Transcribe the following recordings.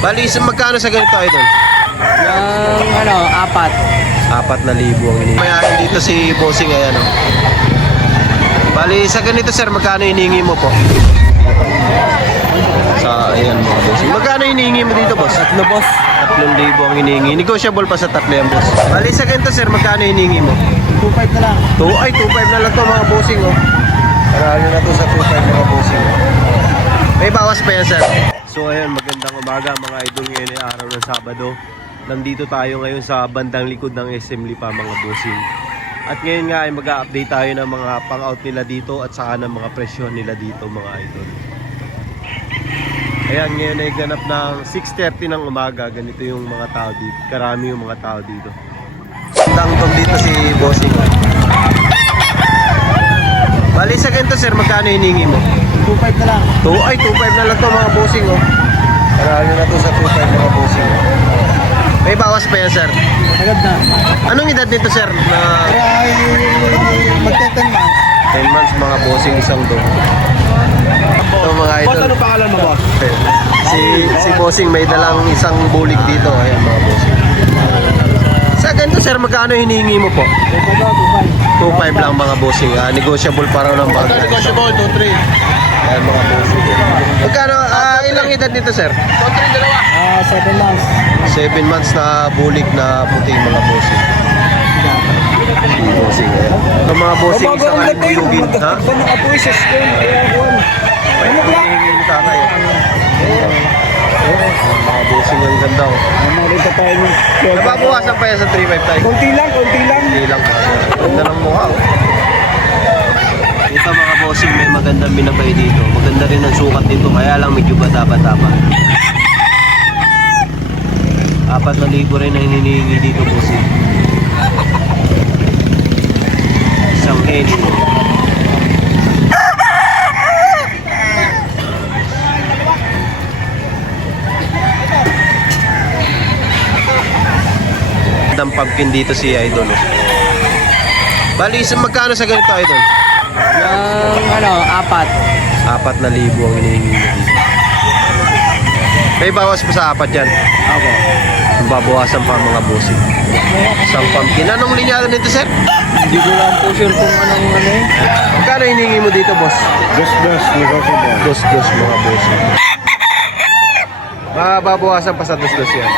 Bali, magkano sa ganito, idol? Yung ano, 4,000 ang hinihingi. Mayahin dito si Bossing, ayan o. Bali, sa ganito sir, magkano hinihingi mo po? Sa, ayan mga Bossing. Magkano hinihingi mo dito, boss? 3, boss. 3,000 ang hinihingi. Negotiable pa sa 3 yan, boss. Bali, sa ganito sir, magkano hinihingi mo? 2.5 na lang. 2.5 na lang to mga Bossing, oh. Paralo na to sa 2.5 mga Bossing. May bawas pa yan, sir. So, ayun, magandang umaga mga idol. Ngayon ay araw ng Sabado. Nandito tayo ngayon sa bandang likod ng SM Lipa mga Bossing. At ngayon nga ay mag-update tayo ng mga pang-out nila dito at saka ng mga presyon nila dito mga idol. Ayan, ngayon ay ganap ng 6:30 ng umaga. Ganito yung mga tao dito. Karami yung mga tao dito. Tangtong dito si Bossing. Bali sa ganito sir, magkano hiningi mo? 2.5 na lang. 2.5 na lang to mga Bossing, oh. Paralo na to sa 2.5 mga Bossing, oh. May bawas pa yan sir. Agad na. Anong edad nito sir? Na Kaya ay magte-10 months. 10 months mga Bossing, isang dog. Ito mga idol. Boss, ano pangalan mo, boss? Si Bossing may dalang isang bulig dito. Ayan mga Bossing. Sa ganito sir, magkano hinihingi mo po? 2.5 lang mga Bossing. Negotiable pa raw ng bagay. Negotiable, 2-3. Ayan mga Bossing. Magkano, ilang edad nito sir? 7 months. 7 months na bulig na puting mga Bossing. Bossing, ayan. Ito mga Bossing, isang alibuyugin. Ha? Nakapoy sa school. May hinihingi ni tatay. Mga Bossing ang ganda, oh. Makita tayo ng Nababawasan pa yan sa 3.5 tayo. Konti lang. Hindi lang. Ganda ng mukha, oh. Ito mga Bossing, may magandang binabay dito. Maganda rin ang sukat dito, kaya lang medyo bata-bata pa. 4,000 rin ang hinihingi dito, Bossing. Isang head. Ang pumpkin dito si Idol, oh. Bali, magkano sa ganito, Idol? Yung ano, 4,000 ang hinihingi mo dito. May bawas pa sa 4 yan. Ako. Babawasan pa mga Bossing. Isang pumpkin. Anong linyada nito, sir? Hindi ko lang po sure kung anong ano eh. Magkano hinihingi mo dito, boss? Dos, negotiable. Dos mga Bossing. Babawasan pa sa dos yan.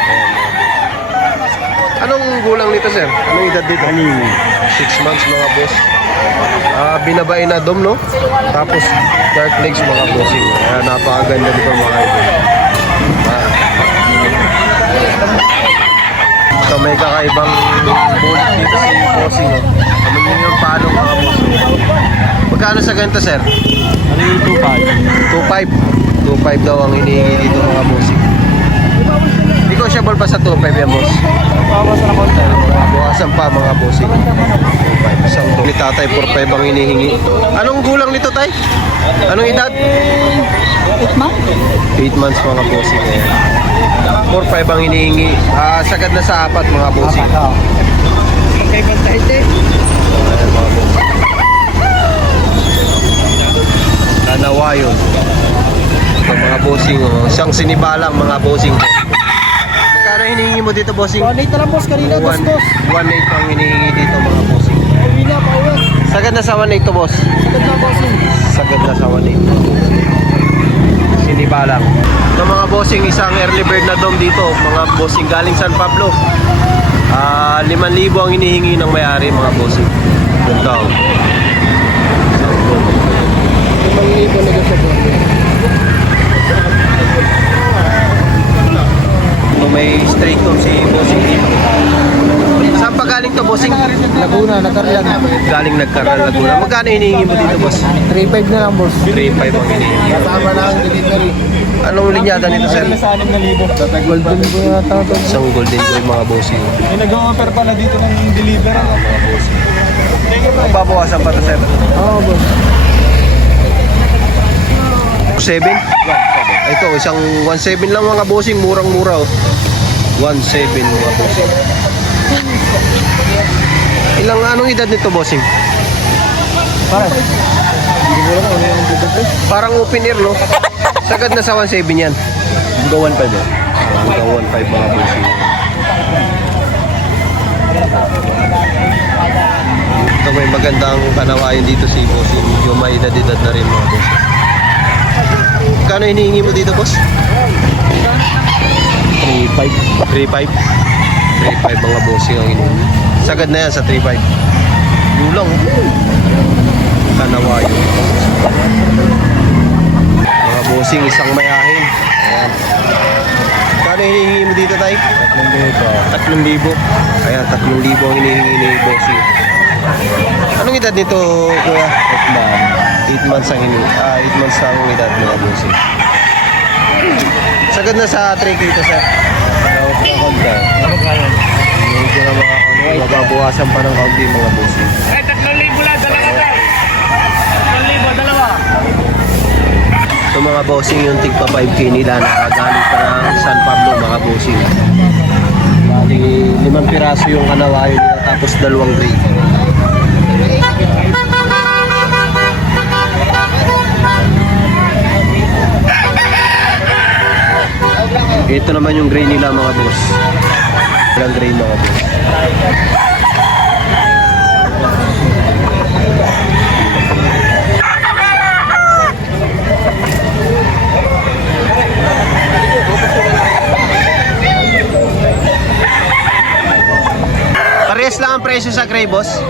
Anong gulang nito, sir? Anong edad dito? 6 months mga boss. Binabae na dom, no? Tapos dark legs mga Bossing. Napakaganda dito mga idol. So may kakaibang bulik dito si Bossing, no? Ano yung palo mga Bossing? Magkano sa ganito, sir? Ano yung 2.5? 2.5 daw ang hinihingi dito mga Bossing. Negotiable pa sa 2.5 yan, boss. Bawas na konti. Buwasan pa mga Bossing. 2.5. Isang dog ni tatay, 4.5 ang hinihingi. Anong gulang nito, tay? Anong edad? 8 months? 8 months mga Bossing. 4.5 ang hinihingi. Sagad na sa 4 mga Bossing. Okay, bantahit eh. Ayan mga Bossing. Dalawa yun. Ito mga Bossing, oh. Siyang sinibalang mga Bossing. Magkano hinihingi mo dito, Bossing? 1.8 na lang, boss. Kanina, 1.8 ang hinihingi dito mga Bossing. Uwi na, pauwi. Sagad na sa 1.8 to, boss. Sagad na, boss. Sagad na sa 1.8. Sinibalang. Ito mga Bossing, isang early bird na dom dito. Mga Bossing galing San Pablo. 5,000 ang hinihingi ng may-ari mga Bossing. Ganda, oh. 5,000 na sa buwan. May straight to si Bossing dito. Saan pa galing to, Bossing? Laguna, Nagkarlan. Galing Nagkaral, Laguna. Magkano hinihingi mo dito, boss? 3.5 na lang, boss. 3.5 ang hinihingi. Kasama na ang delivery. Anong linyada nito, sir? Sa 6,000. Golden ko yung tawag. Isang golden boy mga Bossing. May nag-offer pala dito ng delivery. Mga Bossing. Magbabawasan pa to, sir? Oo, boss. 7? Ito, isang 1.7 lang mga Bossing. Murang-mura, oh. 1.7 mga Bossing. Anong edad nito, Bossing? Para. Hindi ko lang ano yung delivery. Parang open air, no? Sagad na sa 1.7 yan. Gawan pa dyan. Hanggang 1.5 mga bossing. Ito may magandang kanawayan dito si bossing. Medyo may edad na rin mga boss. Kano hinihingi mo dito boss? 3.5 mga bossing ang hinihingi. Sagad na yan sa 3.5. Lulang kanawayan. Mga bossing isang mayahin. Ayan. Kano hinihingi mo dito tay? 3,000. Ayan, 3,000 ang hinihingi ni bossing. Anong edad nito kuya? 8 months ang 8 months ang edad mga bossing. Sagad na sa 3K ito sir. Medyo na mga mababawasan pa ng kaunti mga bossing. 3,000 lang, dalawa. 3,000, dalawa. So mga bossing yung tigpa 5K nila nakagaling pa ng San Pablo mga bossing. Bali 5 piraso yung kanawayo nila tapos 2 gray. Ito naman yung gray nila mga boss. Ilang gray mga boss. Parehas lang ang presyo sa gray boss.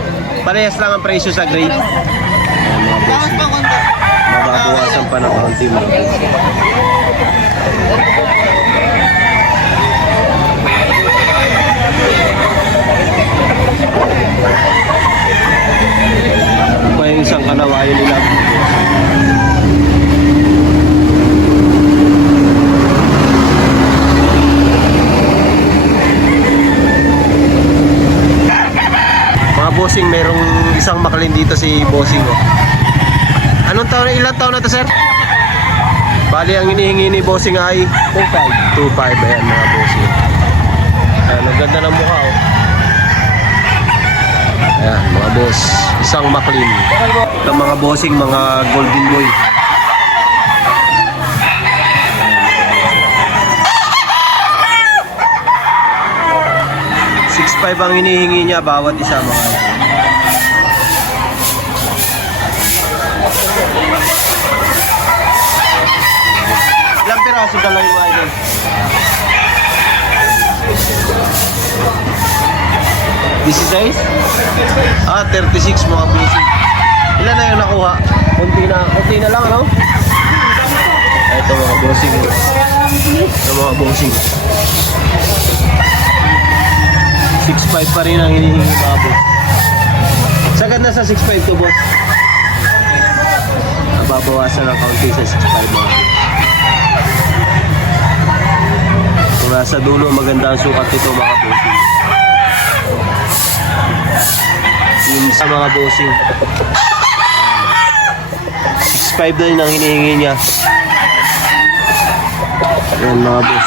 Parehas lang ang presyo sa gray. Mga boss. Mababawasan pa ng konti mga boss. Pa yung isang kanawayo nila. Mga bossing, merong isang makalin dito si bossing oh. Anong taon, ilang taon na to sir? Bali ang hinihingi ni bossing ay 2.5 ayan mga bossing. Ayan, ang ganda ng mukha oh. Ayan, mga boss, isang maklin. Ito mga bossing, mga golden boy. 6.5 ang hinihingi niya bawat isa mga idol. Ilang piraso dalawa yung mga idol? This is size? 36 mga bossing. Ilan na yung nakuha? Kunti na lang, ano? Ito mga bossing. Ito mga bossing. 6.5 pa rin ang hinihingi mga boss. Sagad na sa 6.5 to boss. Nababawasan ang kaunti sa 6.5 mga boss. Kung nasa dulo maganda ang sukat ito mga bossing. Yung sa mga bossing 6.5 na rin ang hinihingi niya. Ayan mga boss,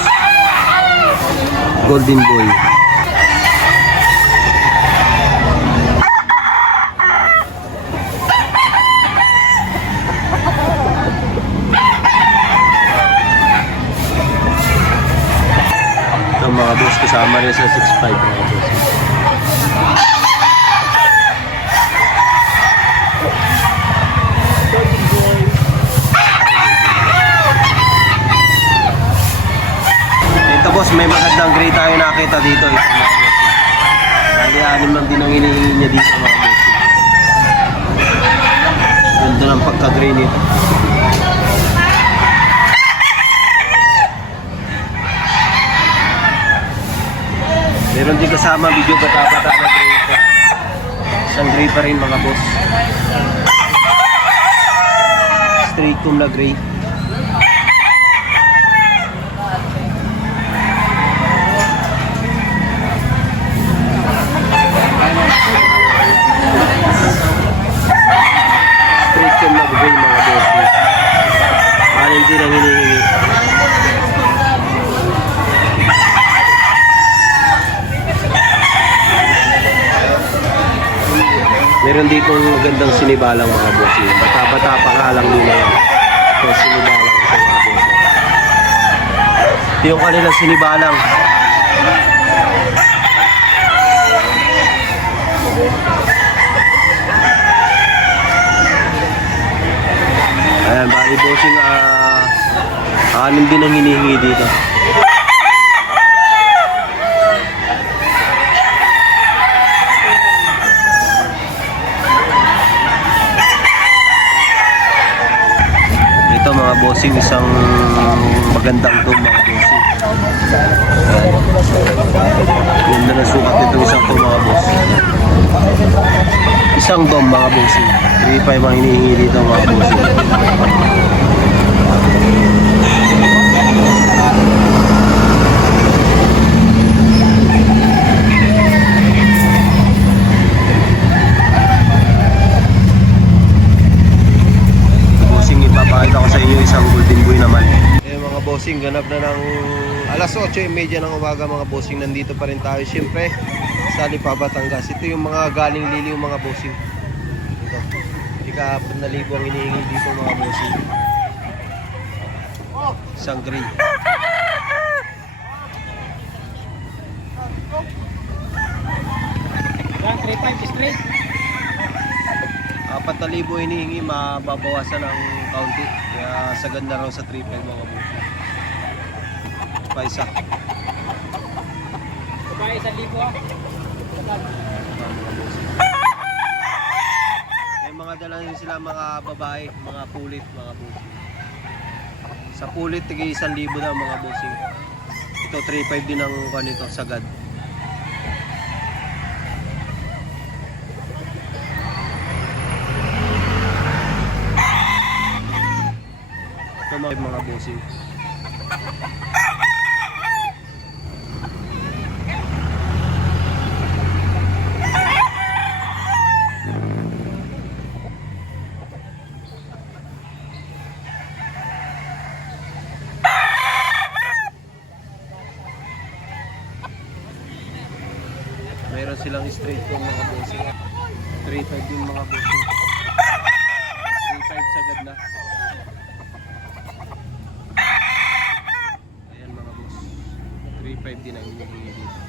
golden boy. Ito mga boss, kasama rin sa 6.5 mga boss. Boss, may magandang gray tayo nakita dito. Bali, 6 lang din ang hinihingi niya dito mga boss. Ganda ng pagka-gray nito. Meron din kasama video bata-bata na gray ito. Isang gray pa rin mga boss. Straight comb na gray. Din ang hinihingi. Meron ditong magandang sinibalang mga boss. Bata-bata pa nga lang nila yan. So sinibalang ito mga boss. Ito yung kanilang sinibalang. Ayan, bali bossing, anim din ang hinihingi dito. Ito mga bossing, isang magandang dome mga bossing. Ayan. Ganda na sukat ito isang dome mga bossing. Isang dome mga bossing. 3.5 ang hinihingi dito mga bossing. Bossing, ipapakita ko sa inyo isang golden boy naman. Eh mga bossing, ganap na ng alas 8:30 ng umaga mga bossing. Nandito pa rin tayo siyempre sa Lipa, Batangas. Ito yung mga galing Liliw mga bossing. Ito, ika-4,000 ang hinihingi dito mga bossing. Isang gray. Yan, 3.5 straight. 4,000 hinihingi, mababawasan ng kaunti. Kaya sa ganda raw sa 3.5 mga bossing. Pa isa. Babae, 1,000 ah. May mga dala rin sila mga babae, mga pulit, mga bossing. Sa pulit, tigay 1,000 na mga bossing. Ito, 3.5 din ang kanito, sagad. Ito mga bossing. Meron silang straight kong mga bossing. 3.5 din mga bossing. 3.5 sagad na. Ayan mga boss. 3.5 din ang hinihingi dito.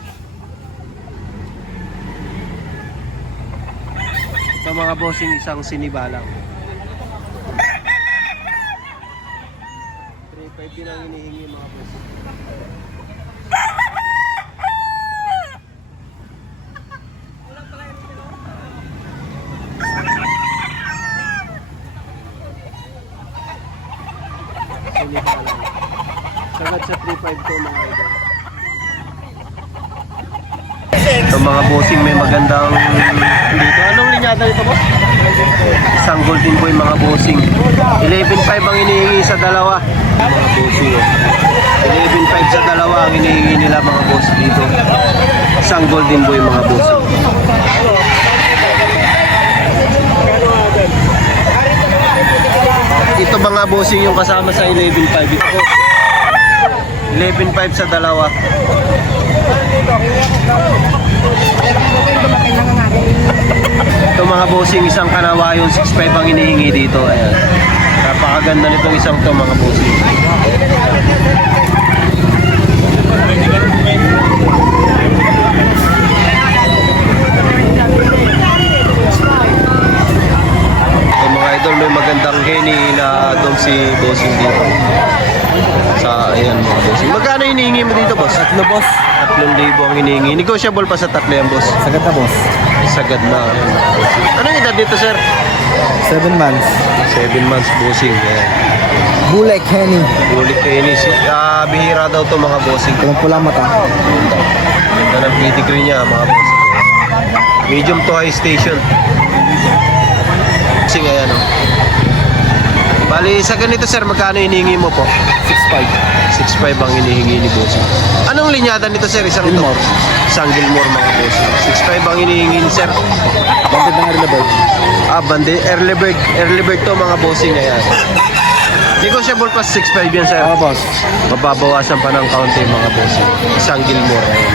Ito mga bossing, isang sinibalang. 3.5 din ang hinihingi mga bossing. Sinibalang. Sagad sa 3.5 to mga idol. Ito mga bossing, may magandang dito. Anong linyada ito boss? Isang golden boy mga bossing. 11.5 ang hinihingi sa dalawa. Mga bossing. 11.5 sa dalawa ang hinihingi nila mga boss dito. Isang golden boy mga bossing. Ito mga bossing yung kasama sa 11.5. Ito 11.5 sa dalawa. Ito mga bossing, isang kanawa yung 6.5 ang hinihingi dito. Ayan. Napakaganda nitong isang to mga bossing. Ito mga idol, may magandang heni na doon si bossing dito. Sa ayan mga bossing. Magkano hinihingi mo dito boss? 3 boss. 3,000 ang hinihingi. Negotiable pa sa 3 yan boss. Sagad na boss. Sagad na. Ayan. Anong edad dito sir? 7 months. 7 months bossing. Ayan. Bulek Henny. Ulit kayo ni bihira daw to mga bossing. Itong pulang mata. Ganda ng pedigree niya mga bossing. Medium to high station. Bossing ayan o. Bali sa ganito sir, magkano hinihingi mo po? 6.5. 6.5 ang hinihingi ni bossing. Anong linyada nito sir? Isang Gilmore. Isang Gilmore mga bossing. 6.5 ang hinihingi ni sir. Banded ng early bird. Bande, early bird. Early bird to mga bossing ayan. Negotiable pa 6.5 yan sir. Boss. Mababawasan pa ng kaunti mga bossing. Isang Gilmore ayan.